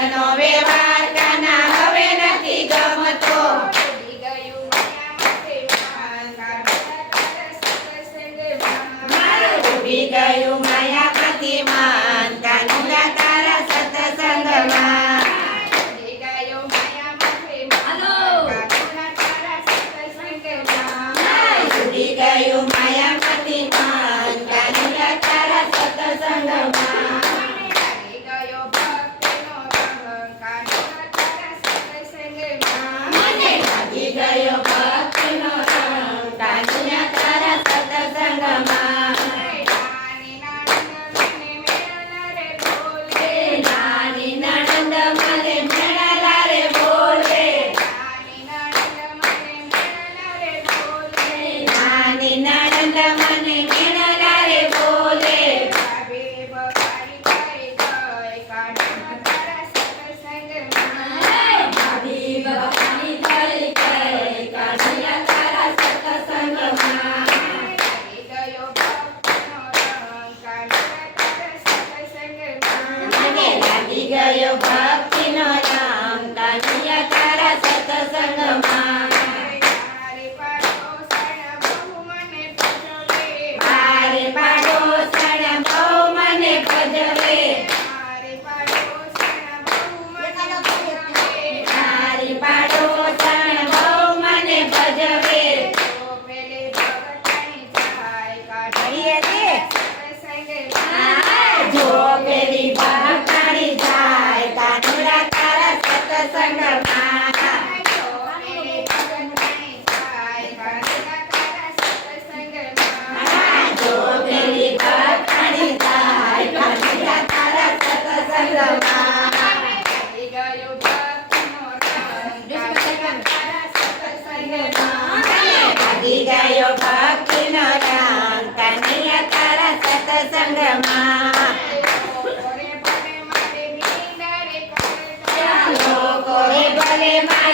ઘરનો વ્યવહાર કાના હવે નથી ગમતો. ડૂબી ગયું માયામાંથી માન કાનુડા તારા સત્સંગમાં. ડૂબી ગયું માયામાંથી માન કાનુડા તારા સત્સંગમાં. મને લાગી ગયો ભક્તિનો રંગ કાનુડા તારા સત્સંગમાં. નાની નણંદ મને મેળાલા રે બોલે. નાની નણંદ મને મેળાલા રે બોલે. ભાભી બપાની થઈ ગઈ કાનુડા તારા સત્સંગમાં. મને લાગી ગયો ભક્તિનો રંગ કાનુડા તારા સત્સંગમાં. મારે પાડોસણ બહુ મને ભજવે. મારી પાડોસણ બહુ મને ભજવે. જો પેલી ભક્તાણી જાય કાનુડા તારા સત્સંગમાં. જો પેલી ભક્તાણી જાય કાનુડા તારા સત્સંગમાં. લાગી ગયો ભક્તિનો રંગ કાનુડા તારા સત્સંગમાં. લોકો રે ભલે મારી